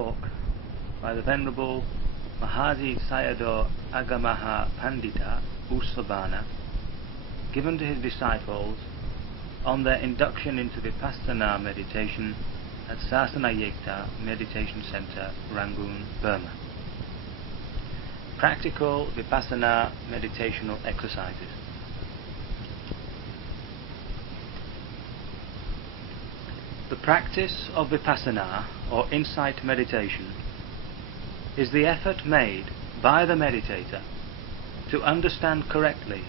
talk by the Venerable Mahasi Sayadaw Agamaha Pandita Usabana, given to his disciples on their induction into Vipassana meditation at Sasana Yekta Meditation Center, Rangoon, Burma. Practical Vipassana meditational exercises. The practice of Vipassana, or insight meditation, is the effort made by the meditator to understand correctly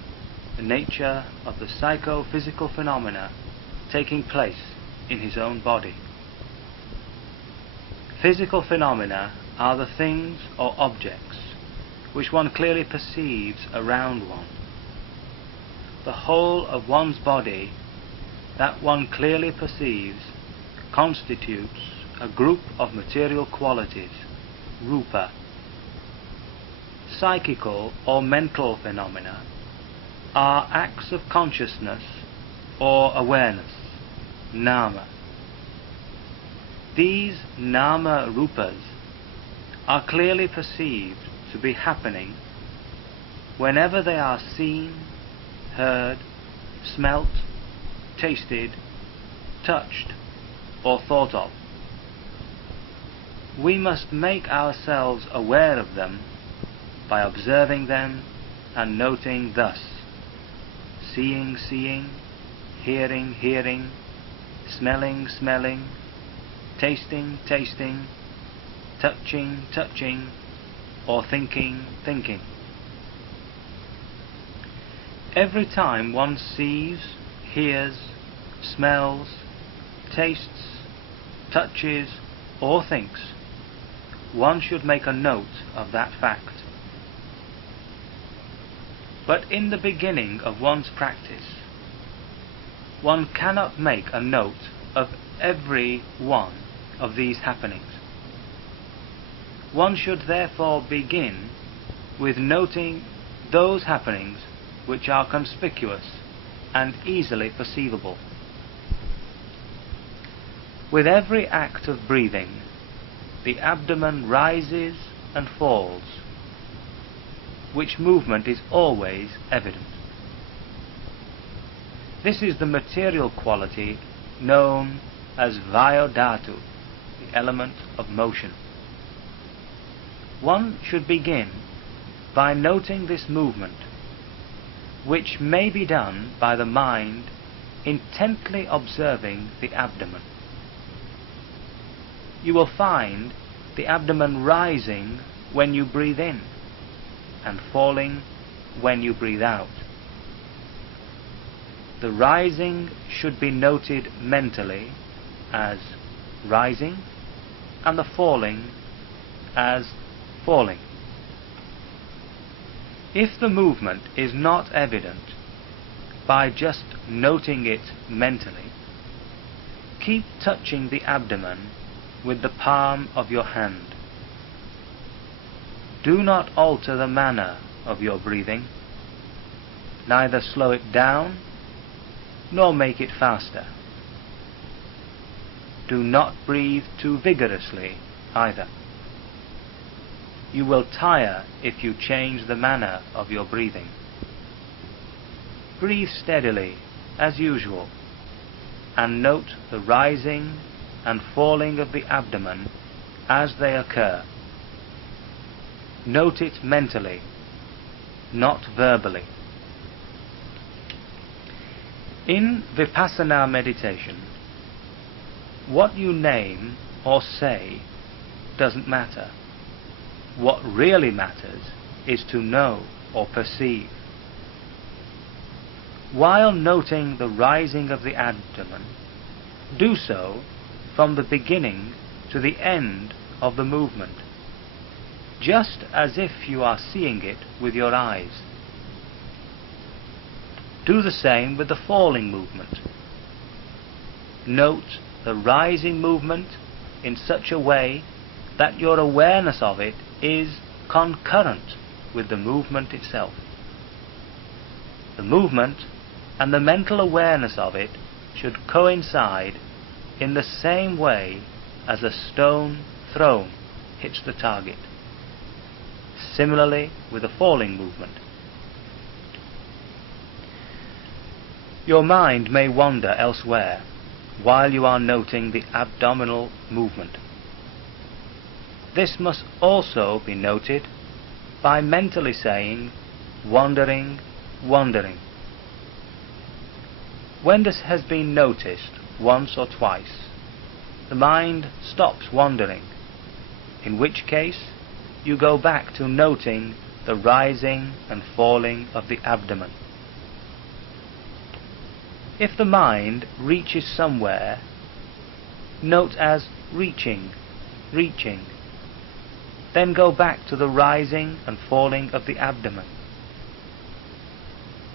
the nature of the psycho-physical phenomena taking place in his own body. Physical phenomena are the things or objects which one clearly perceives around one. The whole of one's body that one clearly perceives constitutes a group of material qualities, rupa. Psychical or mental phenomena are acts of consciousness or awareness, nama. These nama rupas are clearly perceived to be happening whenever they are seen, heard, smelt, tasted, touched, or thought of. We must make ourselves aware of them by observing them and noting thus: seeing, seeing, hearing, hearing, smelling, smelling, tasting, tasting, touching, touching, or thinking, thinking. Every time one sees, hears, smells, tastes, touches, or thinks, one should make a note of that fact. But in the beginning of one's practice, one cannot make a note of every one of these happenings. One should therefore begin with noting those happenings which are conspicuous and easily perceivable. With every act of breathing, the abdomen rises and falls, which movement is always evident. This is the material quality known as Vayodhatu, the element of motion. One should begin by noting this movement, which may be done by the mind intently observing the abdomen. You will find the abdomen rising when you breathe in and falling when you breathe out. The rising should be noted mentally as rising and the falling as falling. If the movement is not evident by just noting it mentally, keep touching the abdomen with the palm of your hand. Do not alter the manner of your breathing, neither slow it down nor make it faster. Do not breathe too vigorously either. You will tire if you change the manner of your breathing. Breathe steadily as usual and note the rising and falling of the abdomen as they occur. Note it mentally, not verbally. In Vipassana meditation, what you name or say doesn't matter. What really matters is to know or perceive. While noting the rising of the abdomen, do so from the beginning to the end of the movement, just as if you are seeing it with your eyes. Do the same with the falling movement. Note the rising movement in such a way that your awareness of it is concurrent with the movement itself. The movement and the mental awareness of it should coincide in the same way as a stone thrown hits the target. Similarly with a falling movement. Your mind may wander elsewhere while you are noting the abdominal movement. This must also be noted by mentally saying, wandering, wandering. When this has been noticed once or twice, the mind stops wandering, in which case you go back to noting the rising and falling of the abdomen. If the mind reaches somewhere, note as reaching, reaching. Then go back to the rising and falling of the abdomen.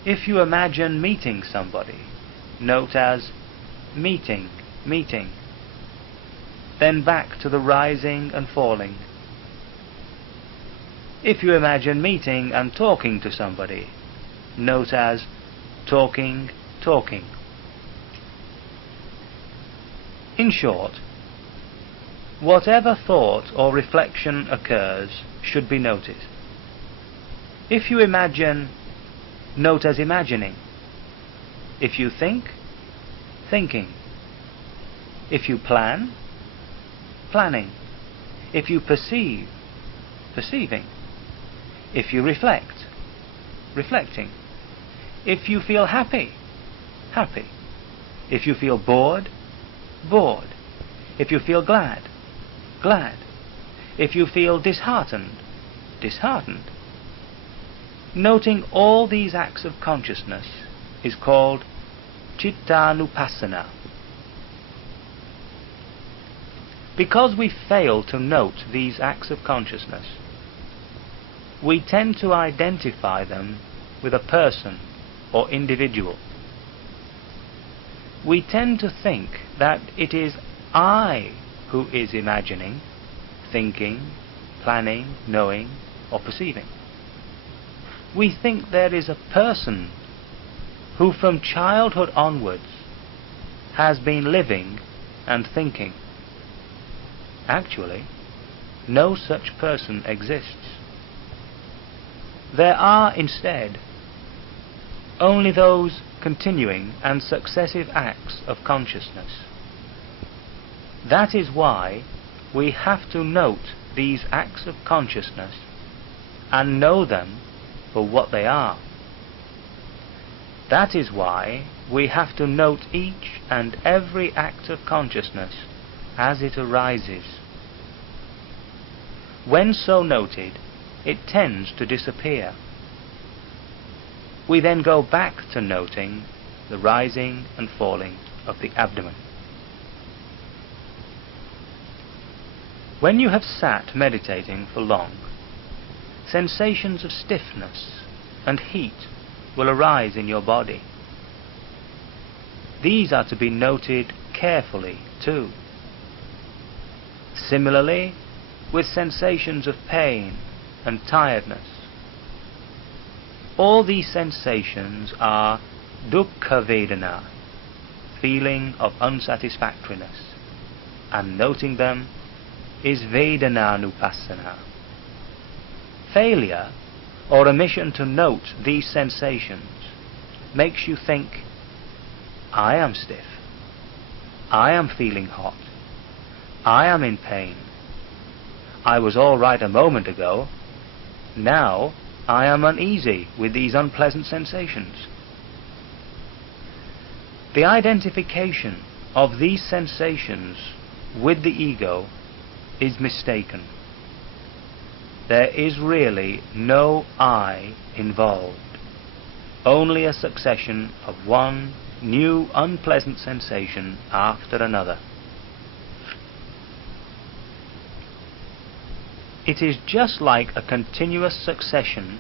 If you imagine meeting somebody, note as meeting, meeting. Then back to the rising and falling. If you imagine meeting and talking to somebody, note as talking, talking. In short, whatever thought or reflection occurs should be noted. If you imagine, note as imagining. If you think, thinking. If you plan, planning. If you perceive, perceiving. If you reflect, reflecting. If you feel happy, happy. If you feel bored, bored. If you feel glad, glad. If you feel disheartened, disheartened. Noting all these acts of consciousness is called Cittanupassana. Because we fail to note these acts of consciousness, we tend to identify them with a person or individual. We tend to think that it is I who is imagining, thinking, planning, knowing, or perceiving. We think there is a person who from childhood onwards has been living and thinking. Actually, no such person exists. There are instead only those continuing and successive acts of consciousness. That is why we have to note these acts of consciousness and know them for what they are. That is why we have to note each and every act of consciousness as it arises. When so noted, it tends to disappear. We then go back to noting the rising and falling of the abdomen. When you have sat meditating for long, sensations of stiffness and heat will arise in your body. These are to be noted carefully too. Similarly, with sensations of pain and tiredness. All these sensations are dukkha vedana, feeling of unsatisfactoriness, and noting them is vedananupassana. Failure or omission to note these sensations makes you think, I am stiff, I am feeling hot, I am in pain, I was all right a moment ago, now I am uneasy with these unpleasant sensations. The identification of these sensations with the ego is mistaken. There is really no I involved, only a succession of one new unpleasant sensation after another. It is just like a continuous succession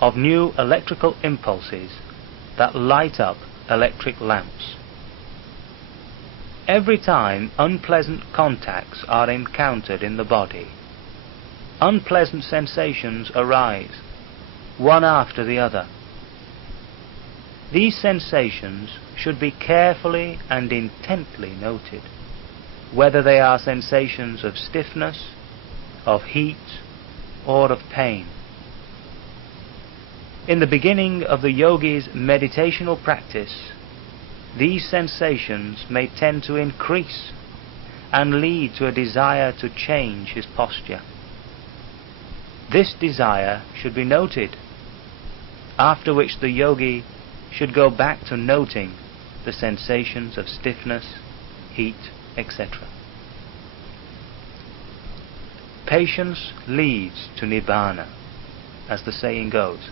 of new electrical impulses that light up electric lamps. Every time unpleasant contacts are encountered in the body, unpleasant sensations arise, one after the other. These sensations should be carefully and intently noted, whether they are sensations of stiffness, of heat or of pain. In the beginning of the yogi's meditational practice, these sensations may tend to increase and lead to a desire to change his posture. This desire should be noted, after which the yogi should go back to noting the sensations of stiffness, heat, etc. Patience leads to Nibbana, as the saying goes.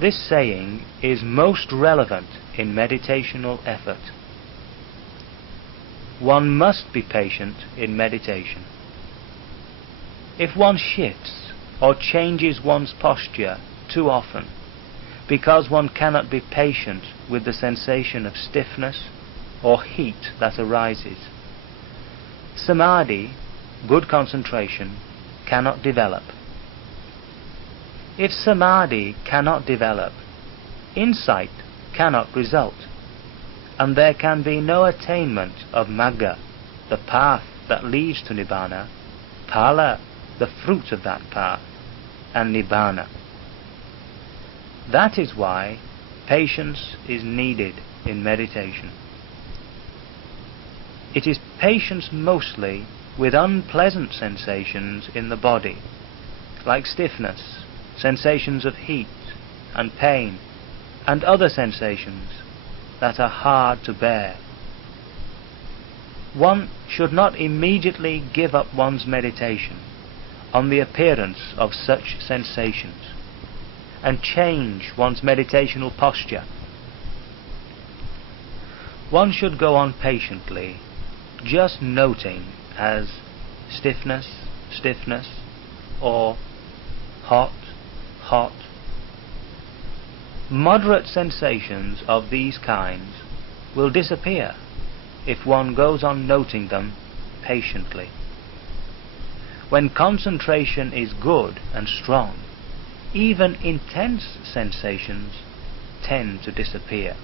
This saying is most relevant in meditational effort. One must be patient in meditation. If one shifts or changes one's posture too often because one cannot be patient with the sensation of stiffness or heat that arises, samadhi, good concentration, cannot develop. If samadhi cannot develop, insight cannot result, and there can be no attainment of magga, the path that leads to Nibbana, phala, the fruit of that path, and Nibbana. That is why patience is needed in meditation. It is patience mostly with unpleasant sensations in the body, like stiffness, sensations of heat and pain, and other sensations that are hard to bear. One should not immediately give up one's meditation on the appearance of such sensations and change one's meditational posture. One should go on patiently, just noting as stiffness, stiffness, or hot, hot. Moderate sensations of these kinds will disappear if one goes on noting them patiently. When concentration is good and strong, even intense sensations tend to disappear.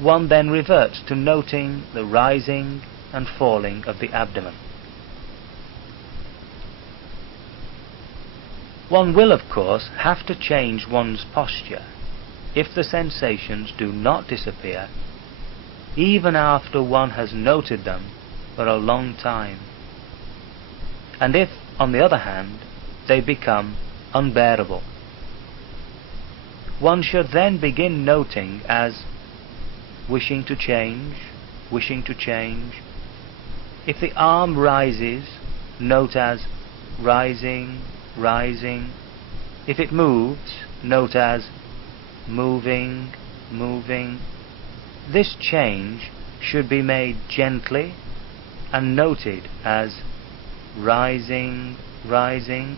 One then reverts to noting the rising and falling of the abdomen. One will, of course, have to change one's posture if the sensations do not disappear, even after one has noted them for a long time. And if, on the other hand, they become unbearable, one should then begin noting as wishing to change, wishing to change. If the arm rises, note as rising, rising. If it moves, note as moving, moving. This change should be made gently and noted as rising, rising,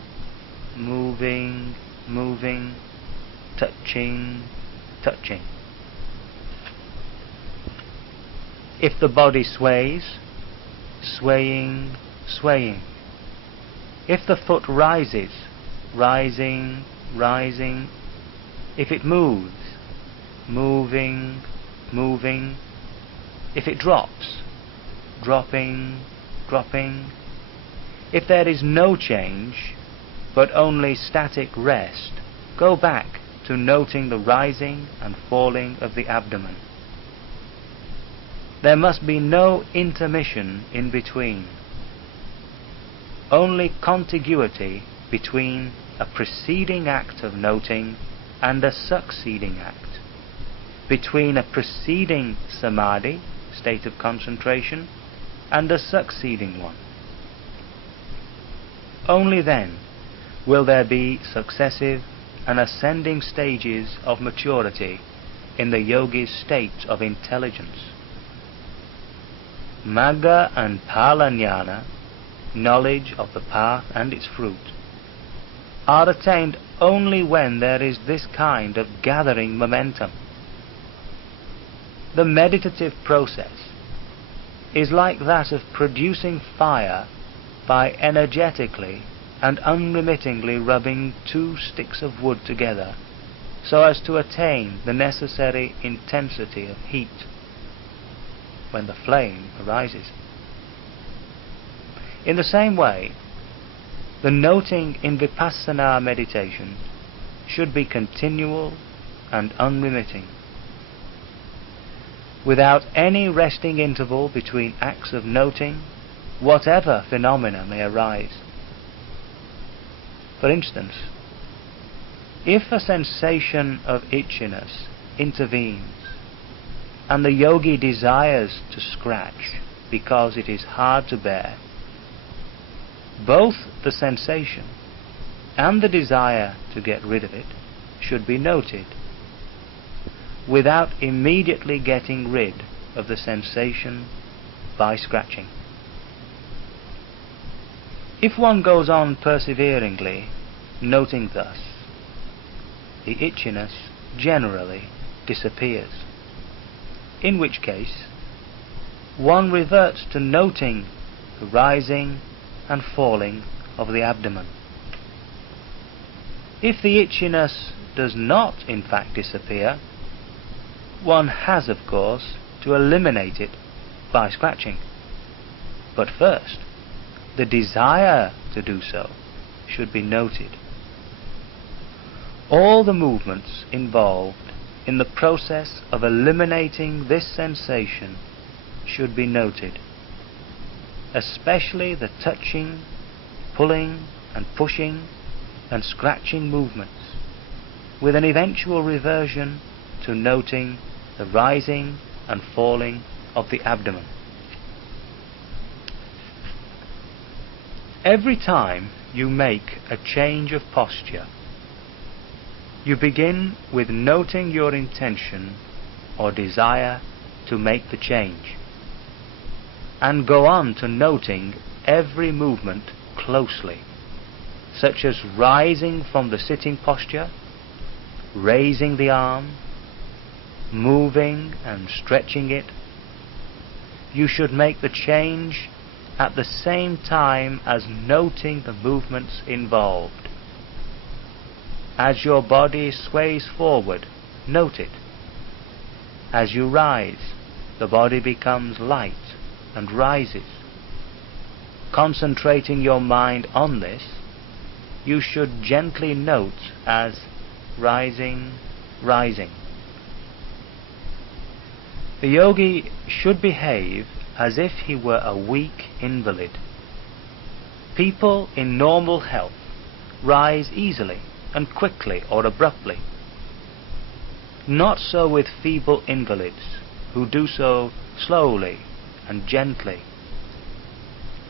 moving, moving, touching, touching. If the body sways, swaying, swaying. If the foot rises, rising, rising. If it moves, moving, moving. If it drops, dropping, dropping. If there is no change, but only static rest, go back to noting the rising and falling of the abdomen. There must be no intermission in between. Only contiguity between a preceding act of noting and a succeeding act, between a preceding samadhi, state of concentration, and a succeeding one. Only then will there be successive and ascending stages of maturity in the yogi's state of intelligence. Magga and Phala Jnana, knowledge of the path and its fruit, are attained only when there is this kind of gathering momentum. The meditative process is like that of producing fire by energetically and unremittingly rubbing two sticks of wood together so as to attain the necessary intensity of heat when the flame arises. In the same way, the noting in Vipassana meditation should be continual and unremitting, without any resting interval between acts of noting, whatever phenomena may arise. For instance, if a sensation of itchiness intervenes, and the yogi desires to scratch because it is hard to bear, both the sensation and the desire to get rid of it should be noted, without immediately getting rid of the sensation by scratching. If one goes on perseveringly noting thus, the itchiness generally disappears, in which case one reverts to noting the rising and falling of the abdomen. If the itchiness does not in fact disappear, one has, of course, to eliminate it by scratching. But first, the desire to do so should be noted. All the movements involved in the process of eliminating this sensation should be noted, especially the touching, pulling and pushing and scratching movements, with an eventual reversion to noting the rising and falling of the abdomen. Every time you make a change of posture, you begin with noting your intention or desire to make the change, and go on to noting every movement closely, such as rising from the sitting posture, raising the arm, moving and stretching it. You should make the change at the same time as noting the movements involved. As your body sways forward, note it. As you rise, the body becomes light and rises. Concentrating your mind on this, you should gently note as rising, rising. The yogi should behave as if he were a weak invalid. People in normal health rise easily and quickly or abruptly. Not so with feeble invalids, who do so slowly and gently.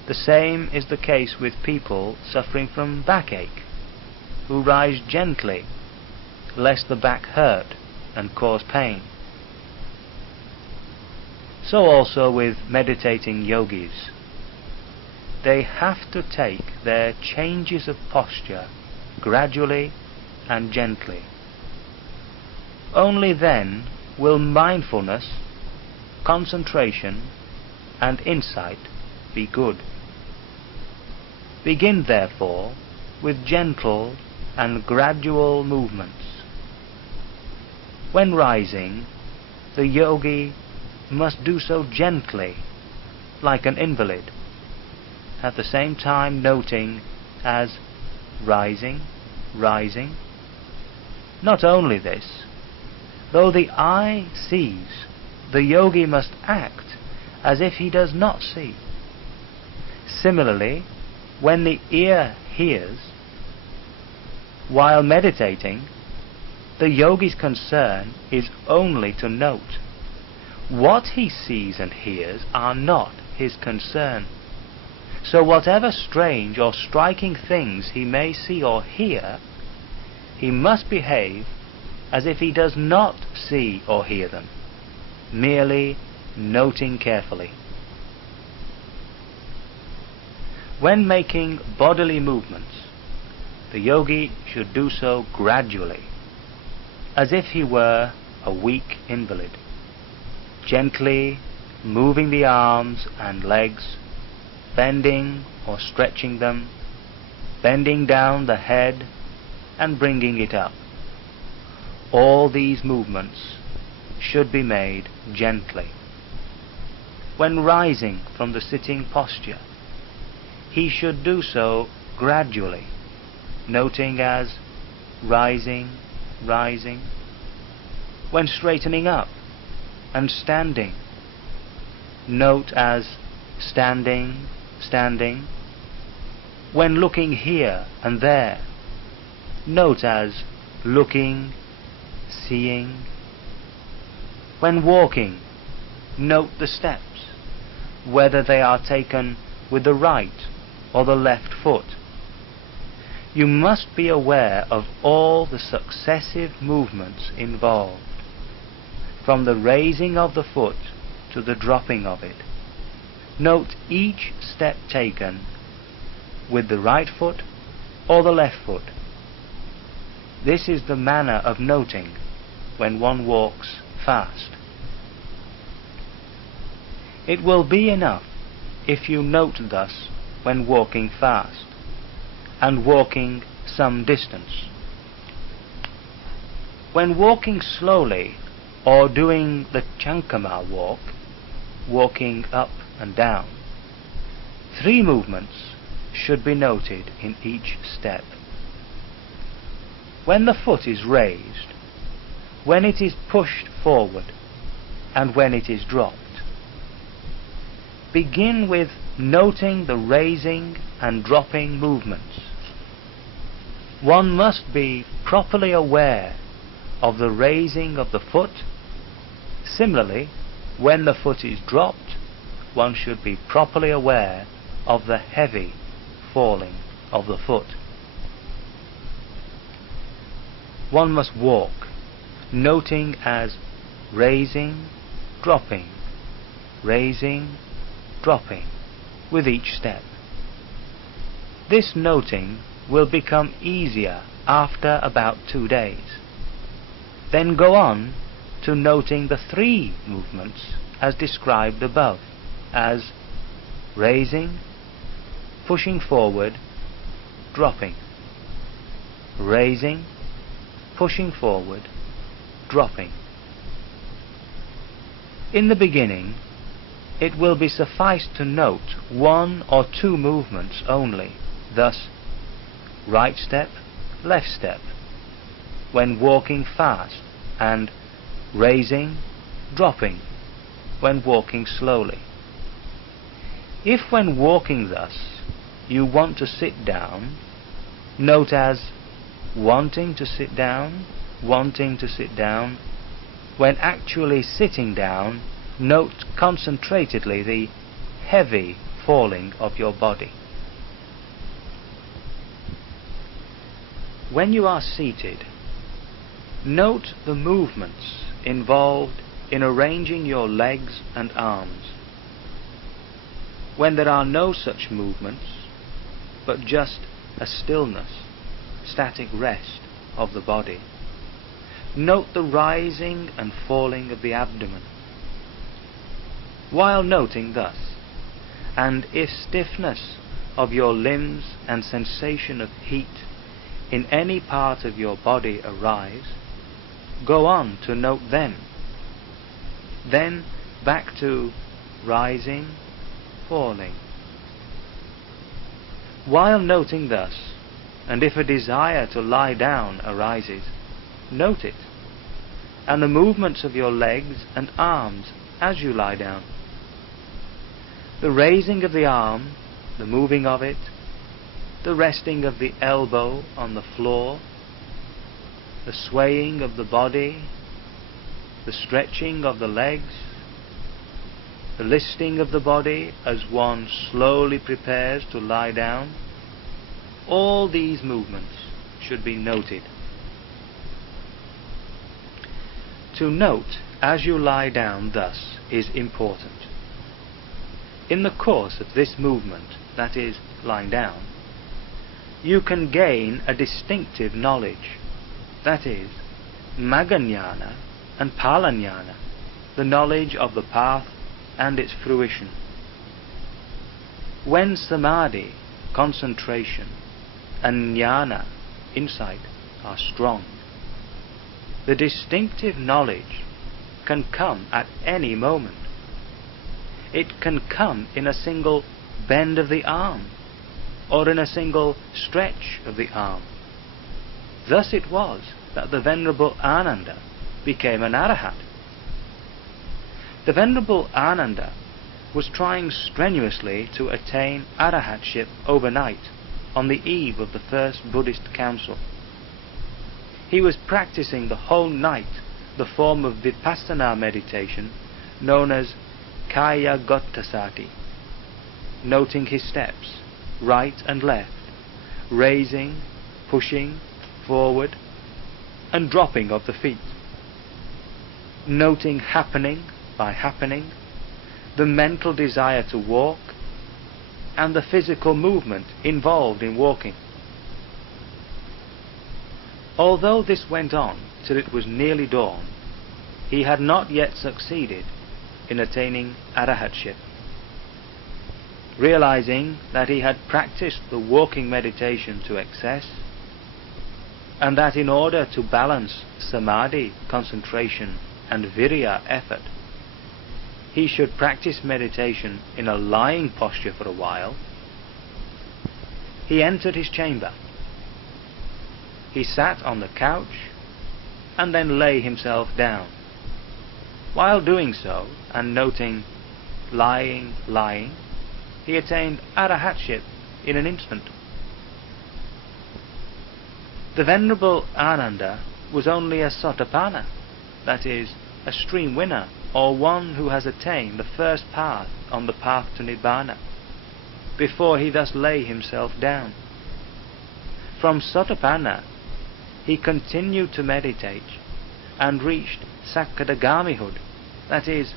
The same is the case with people suffering from backache, who rise gently, lest the back hurt and cause pain. So also with meditating yogis. They have to take their changes of posture gradually and gently. Only then will mindfulness, concentration, and insight be good. Begin therefore with gentle and gradual movements. When rising, the yogi must do so gently, like an invalid, at the same time noting as rising, rising. Not only this, though the eye sees, the yogi must act as if he does not see. Similarly, when the ear hears, while meditating, the yogi's concern is only to note. What he sees and hears are not his concern. So whatever strange or striking things he may see or hear, he must behave as if he does not see or hear them, merely noting carefully. When making bodily movements, the yogi should do so gradually, as if he were a weak invalid, gently moving the arms and legs, bending or stretching them, bending down the head and bringing it up. All these movements should be made gently. When rising from the sitting posture, he should do so gradually, noting as rising, rising, when straightening up and standing, note as standing, standing, when looking here and there, note as looking, seeing, when walking, note the steps, whether they are taken with the right or the left foot. You must be aware of all the successive movements involved, from the raising of the foot to the dropping of it. Note each step taken with the right foot or the left foot. This is the manner of noting when one walks fast. It will be enough if you note thus when walking fast and walking some distance. When walking slowly or doing the Chankama walk, walking up and down, 3 movements should be noted in each step. When the foot is raised, when it is pushed forward, and when it is dropped. Begin with noting the raising and dropping movements. One must be properly aware of the raising of the foot. Similarly, when the foot is dropped, one should be properly aware of the heavy falling of the foot. One must walk, noting as raising, dropping, raising, dropping with each step. This noting will become easier after about 2 days. Then go on to noting the 3 movements as described above, as raising, pushing forward, dropping, raising, pushing forward, dropping. In the beginning, it will be suffice to note 1 or 2 movements only, thus right step, left step, when walking fast, and raising, dropping, when walking slowly. If when walking thus you want to sit down, note as wanting to sit down, wanting to sit down. When actually sitting down, note concentratedly the heavy falling of your body. When you are seated, note the movements involved in arranging your legs and arms. When there are no such movements, but just a stillness, static rest of the body, note the rising and falling of the abdomen. While noting thus, and if stiffness of your limbs and sensation of heat in any part of your body arise, go on to note them. Then back to rising, falling. While noting thus, and if a desire to lie down arises, note it, and the movements of your legs and arms as you lie down. The raising of the arm, the moving of it, the resting of the elbow on the floor, the swaying of the body, the stretching of the legs, the listing of the body as one slowly prepares to lie down, all these movements should be noted. To note as you lie down thus is important. In the course of this movement, that is, lying down, you can gain a distinctive knowledge, that is, Magga-jnana and Phala-jnana, the knowledge of the path and its fruition. When samadhi, concentration, and jnana, insight, are strong, the distinctive knowledge can come at any moment. It can come in a single bend of the arm, or in a single stretch of the arm. Thus it was that the Venerable Ananda became an Arahat. The Venerable Ananda was trying strenuously to attain Arahatship overnight on the eve of the first Buddhist council. He was practicing the whole night the form of Vipassana meditation known as Kaya Gottasati, noting his steps, right and left, raising, pushing, forward, and dropping of the feet, noting happening by happening, the mental desire to walk, and the physical movement involved in walking. Although this went on till it was nearly dawn, he had not yet succeeded in attaining Arahatship. Realizing that he had practiced the walking meditation to excess, and that in order to balance samadhi, concentration, and virya, effort, he should practice meditation in a lying posture for a while, he entered his chamber. He sat on the couch and then lay himself down. While doing so, and noting lying, he attained Arahatship in an instant. The Venerable Ananda was only a Sotapanna, that is, a stream winner, or one who has attained the first path on the path to Nibbana, before he thus lay himself down. From Sotapanna he continued to meditate and reached Sakadagamihood, that is,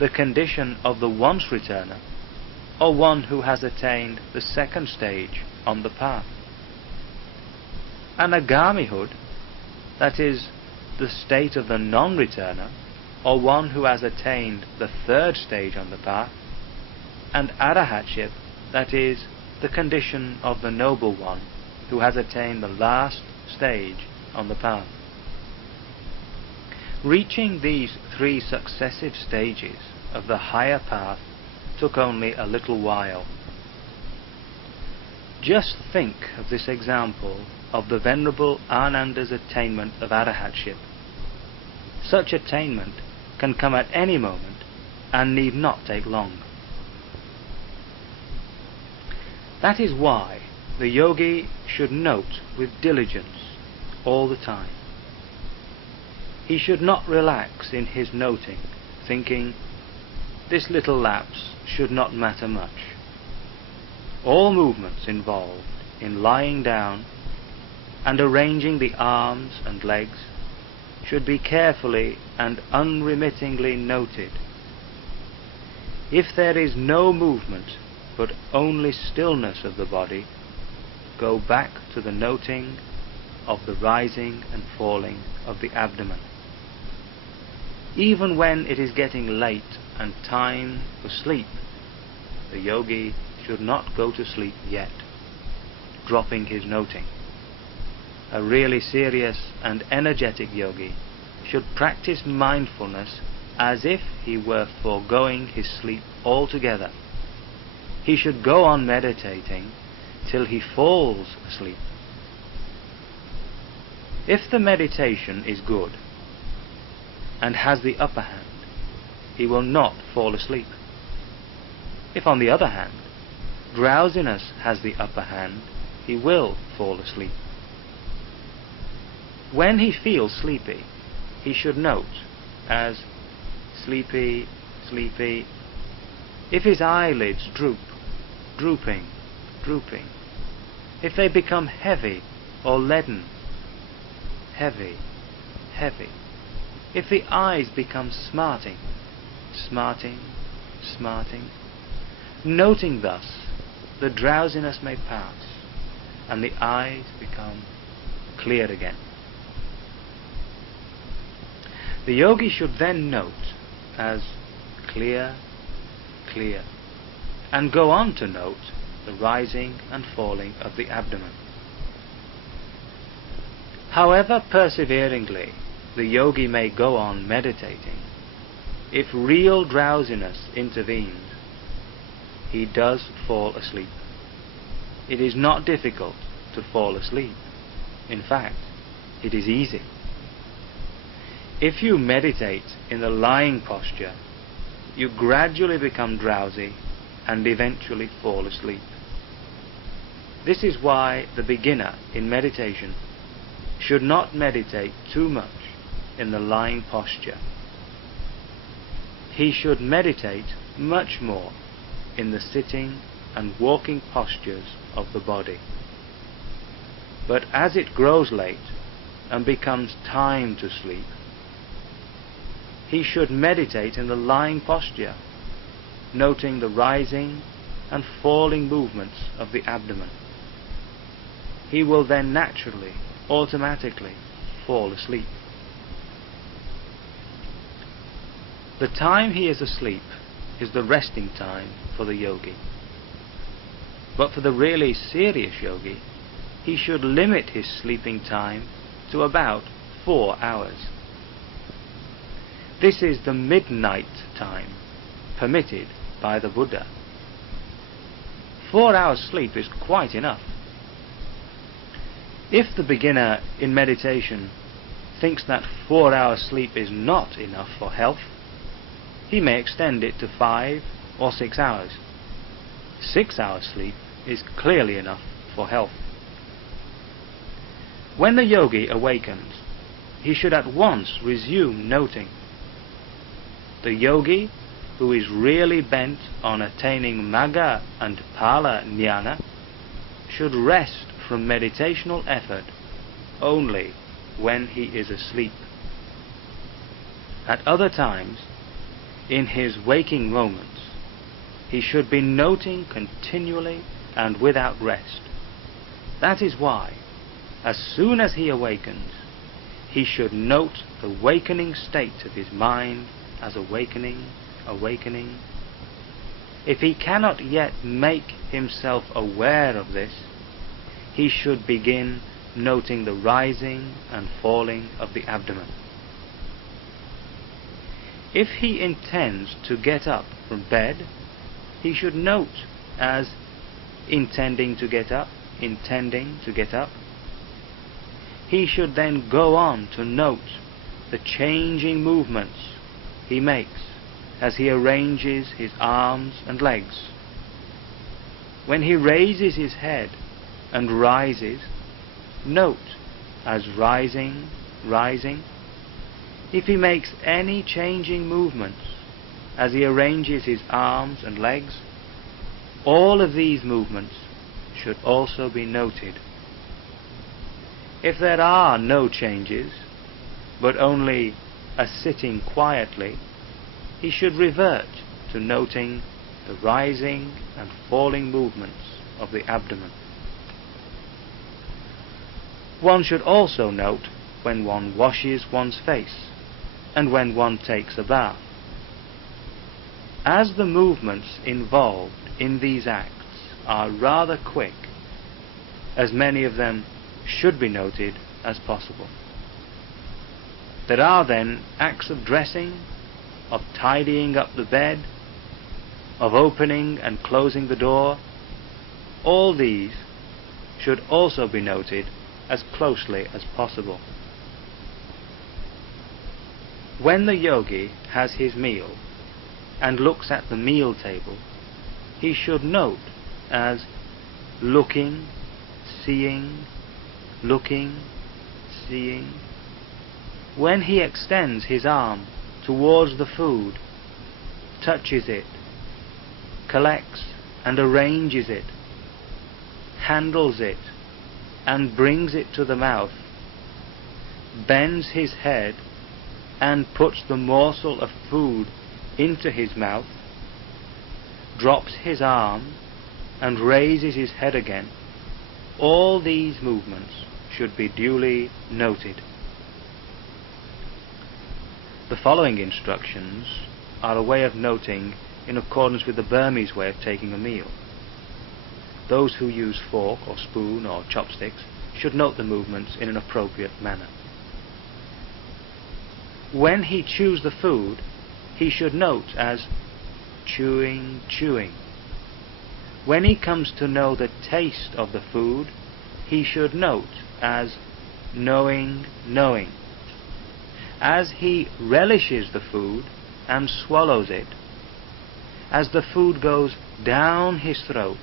the condition of the once returner, or one who has attained the second stage on the path. Anagamihood, that is, the state of the non-returner, or one who has attained the third stage on the path, and Arahatship, that is, the condition of the noble one who has attained the last stage on the path. Reaching these three successive stages of the higher path took only a little while. Just think of this example of the Venerable Ananda's attainment of Arahatship. Such attainment can come at any moment and need not take long. That is why the yogi should note with diligence all the time. He should not relax in his noting, thinking, this little lapse should not matter much. All movements involved in lying down and arranging the arms and legs should be carefully and unremittingly noted. If there is no movement but only stillness of the body, go back to the noting of the rising and falling of the abdomen. Even when it is getting late and time for sleep, the yogi should not go to sleep yet, dropping his noting. A really serious and energetic yogi should practice mindfulness as if he were foregoing his sleep altogether. He should go on meditating till he falls asleep. If the meditation is good and has the upper hand, he will not fall asleep. If, on the other hand, drowsiness has the upper hand, he will fall asleep. When he feels sleepy, he should note as sleepy, sleepy. If his eyelids droop, drooping, drooping. If they become heavy or leaden, heavy, heavy. If the eyes become smarting, smarting, smarting. Noting thus, the drowsiness may pass and the eyes become clear again. The yogi should then note as clear, clear, and go on to note the rising and falling of the abdomen. However perseveringly the yogi may go on meditating, if real drowsiness intervenes, he does fall asleep. it is not difficult to fall asleep. In fact, it is easy. If you meditate in the lying posture, you gradually become drowsy and eventually fall asleep. This is why the beginner in meditation should not meditate too much in the lying posture. He should meditate much more in the sitting and walking postures of the body. But as it grows late and becomes time to sleep, he should meditate in the lying posture, noting the rising and falling movements of the abdomen. He will then naturally, automatically fall asleep. The time he is asleep is the resting time for the yogi. But for the really serious yogi, he should limit his sleeping time to about 4 hours. This is the midnight time permitted by the Buddha. 4 hours sleep is quite enough. If the beginner in meditation thinks that 4 hours sleep is not enough for health, he may extend it to 5 or 6 hours. 6 hours sleep is clearly enough for health. When the yogi awakens, he should at once resume noting. The yogi who is really bent on attaining Magga and Phala Jnana should rest from meditational effort only when he is asleep. At other times, in his waking moments, he should be noting continually and without rest. That is why, as soon as he awakens, he should note the wakening state of his mind as awakening. If he cannot yet make himself aware of this, he should begin noting the rising and falling of the abdomen. If he intends to get up from bed, he should note as intending to get up. He should then go on to note the changing movements he makes as he arranges his arms and legs. When he raises his head and rises, note as rising. If he makes any changing movements as he arranges his arms and legs, all of these movements should also be noted. If there are no changes, but only a sitting quietly, he should revert to noting the rising and falling movements of the abdomen. One should also note when one washes one's face and when one takes a bath. As the movements involved in these acts are rather quick, as many of them should be noted as possible. There are then acts of dressing, of tidying up the bed, of opening and closing the door. All these should also be noted as closely as possible. When the yogi has his meal and looks at the meal table, he should note as looking, seeing. When he extends his arm towards the food, touches it, collects and arranges it, handles it and brings it to the mouth, bends his head and puts the morsel of food into his mouth, drops his arm and raises his head again, all these movements should be duly noted. The following instructions are a way of noting in accordance with the Burmese way of taking a meal. Those who use fork or spoon or chopsticks should note the movements in an appropriate manner. When he chews the food, he should note as chewing. when he comes to know the taste of the food, he should note as knowing, knowing. As he relishes the food and swallows it, as the food goes down his throat,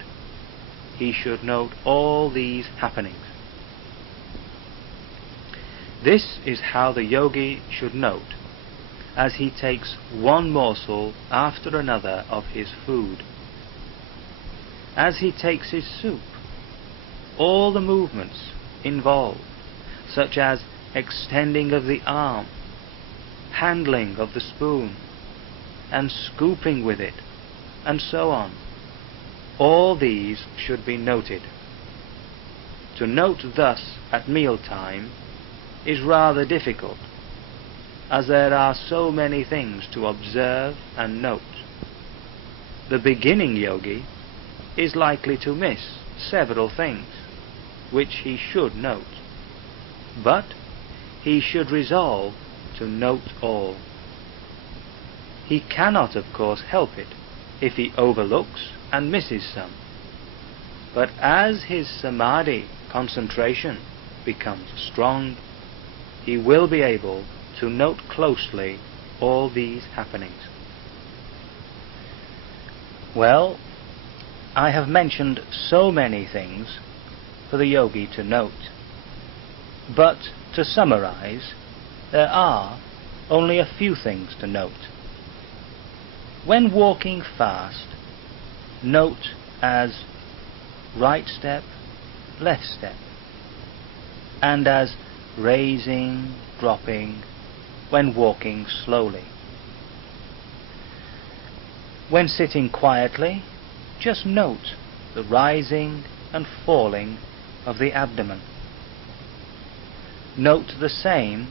he should note all these happenings. This is how the yogi should note as he takes one morsel after another of his food. As he takes his soup, all the movements involved, such as extending of the arm, handling of the spoon, and scooping with it, and so on, all these should be noted. To note thus at mealtime is rather difficult, as there are so many things to observe and note. The beginning yogi is likely to miss several things which he should note, but he should resolve to note all. He cannot, of course, help it if he overlooks and misses some, but as his samadhi concentration becomes strong, he will be able to note closely all these happenings. Well, I have mentioned so many things for the yogi to note, but to summarize, there are only a few things to note. When walking fast, note as right step, left step, and as raising, dropping, when walking slowly. When sitting quietly, just note the rising and falling of the abdomen. Note the same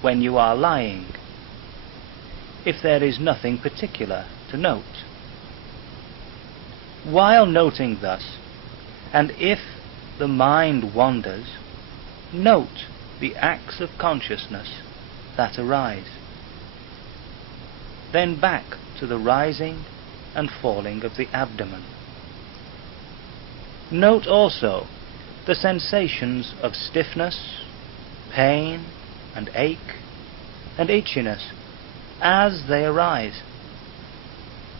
when you are lying, if there is nothing particular to note. While noting thus, and if the mind wanders, note the acts of consciousness that arise. Then back to the rising and falling of the abdomen. Note also the sensations of stiffness, pain, and ache, and itchiness as they arise.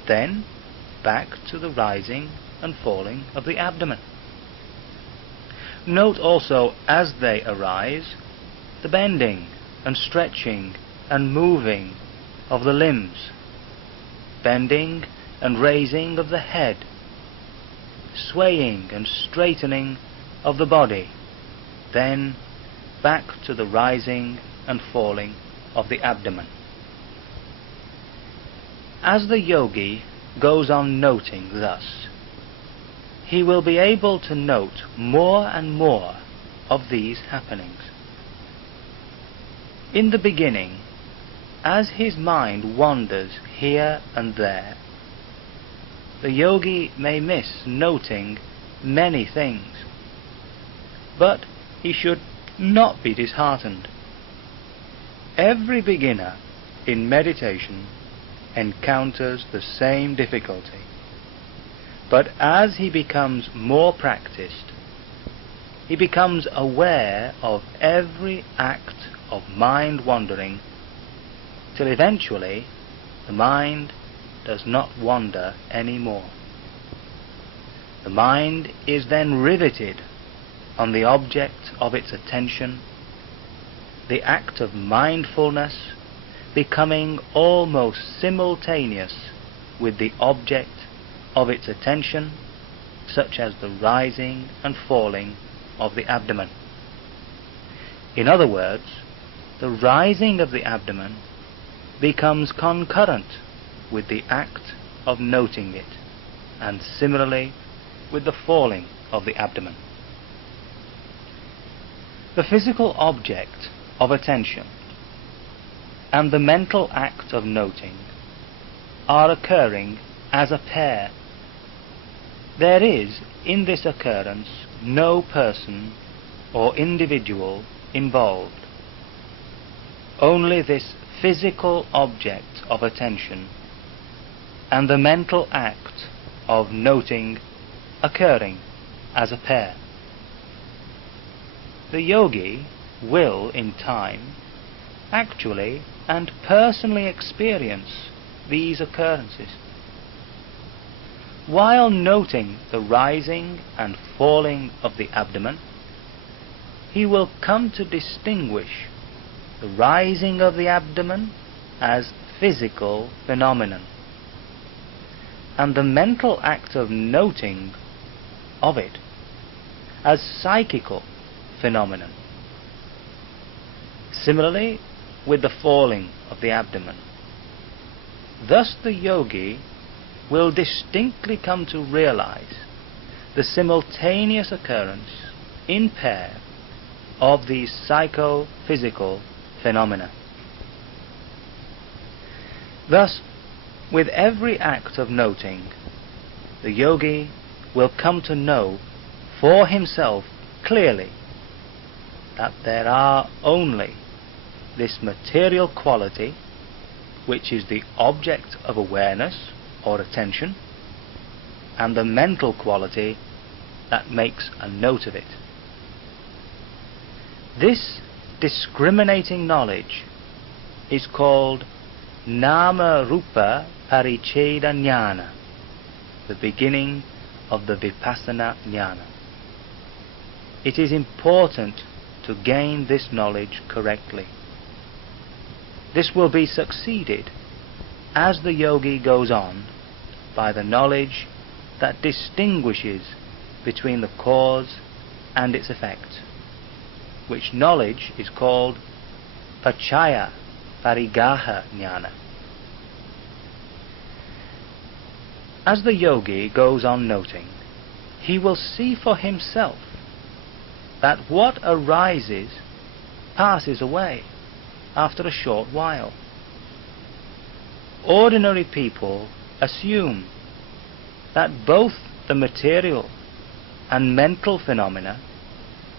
Then back to the rising and falling of the abdomen. Note also as they arise the bending and stretching and moving of the limbs, bending and raising of the head, swaying and straightening of the body, then back to the rising and falling of the abdomen. As the yogi goes on noting thus, he will be able to note more and more of these happenings. In the beginning, as his mind wanders here and there, the yogi may miss noting many things, but he should not be disheartened. Every beginner in meditation encounters the same difficulty, but as he becomes more practiced, he becomes aware of every act of mind wandering, till eventually the mind does not wander any more. The mind is then riveted on the object of its attention, the act of mindfulness becoming almost simultaneous with the object of its attention, such as the rising and falling of the abdomen. In other words, the rising of the abdomen becomes concurrent with the act of noting it, and similarly with the falling of the abdomen. The physical object of attention and the mental act of noting are occurring as a pair. There is in this occurrence no person or individual involved. Only this physical object of attention and the mental act of noting occurring as a pair. The yogi will, in time, actually and personally experience these occurrences. While noting the rising and falling of the abdomen, he will come to distinguish the rising of the abdomen as physical phenomenon, and the mental act of noting of it as psychical phenomenon. Similarly with the falling of the abdomen. Thus the yogi will distinctly come to realize the simultaneous occurrence in pair of these psychophysical phenomena. Thus, with every act of noting, the yogi will come to know for himself clearly that there are only this material quality, which is the object of awareness or attention, and the mental quality that makes a note of it. This discriminating knowledge is called Nama Rupa Paricheda Jnana, the beginning of the Vipassana Jnana. It is important to gain this knowledge correctly. This will be succeeded as the yogi goes on by the knowledge that distinguishes between the cause and its effect, which knowledge is called Pachaya Parigaha Jnana. As the yogi goes on noting, he will see for himself that what arises passes away after a short while. Ordinary people assume that both the material and mental phenomena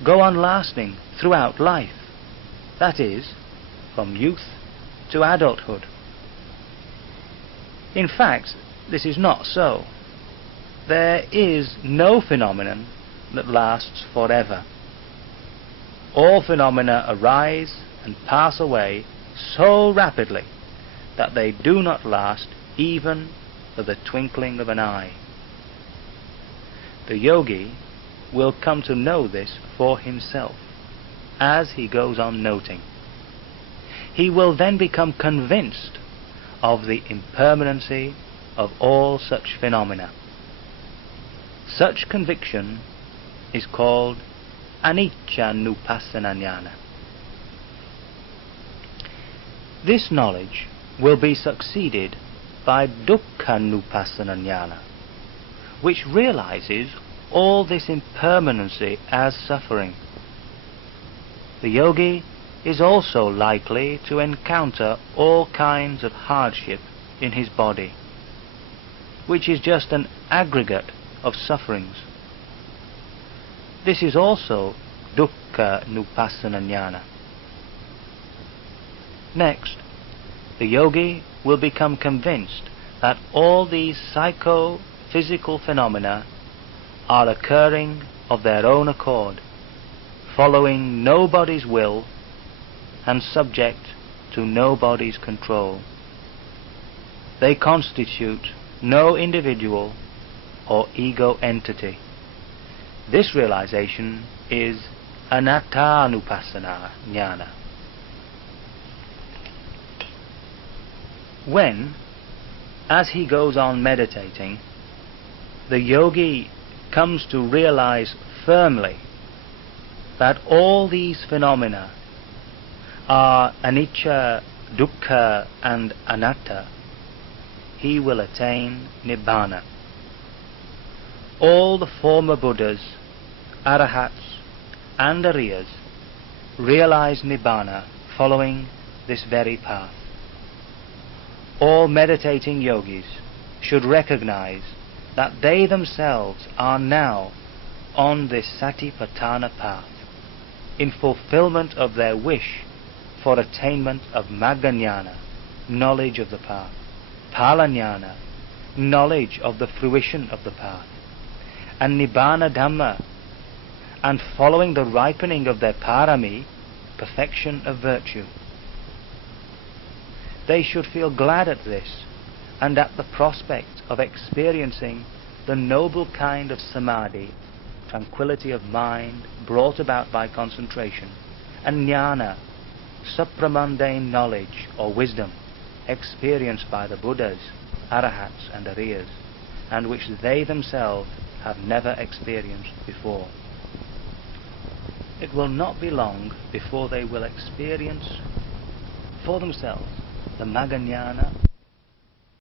go on lasting throughout life, that is, from youth to adulthood. In fact, this is not so. There is no phenomenon that lasts forever. All phenomena arise and pass away so rapidly that they do not last even for the twinkling of an eye. The yogi will come to know this for himself as he goes on noting. He will then become convinced of the impermanency of all such phenomena. Such conviction is called Anicca-nupassana Jnana. This knowledge will be succeeded by Dukkha-nupassana Jnana, which realizes all this impermanency as suffering. The yogi is also likely to encounter all kinds of hardship in his body, which is just an aggregate of sufferings. This is also Dukkha-nupassana Jnana. Next, the yogi will become convinced that all these psycho-physical phenomena are occurring of their own accord, following nobody's will and subject to nobody's control. They constitute no individual or ego entity. This realization is Anatta-nupassana Jnana. When, as he goes on meditating, the yogi comes to realize firmly that all these phenomena are anicca, dukkha and anatta, he will attain Nibbana. All the former Buddhas, Arahats and Ariyas realize Nibbana following this very path. All meditating yogis should recognize that they themselves are now on this Satipatthana path, in fulfillment of their wish for attainment of Magga-jnana, knowledge of the path, Phala-jnana, knowledge of the fruition of the path, and Nibbana Dhamma, and following the ripening of their parami, perfection of virtue. They should feel glad at this, and at the prospect of experiencing the noble kind of samadhi, tranquility of mind brought about by concentration, and jnana, supramundane knowledge or wisdom, experienced by the Buddhas, Arahats and Ariyas, and which they themselves have never experienced before. It will not be long before they will experience for themselves the Magga Jnana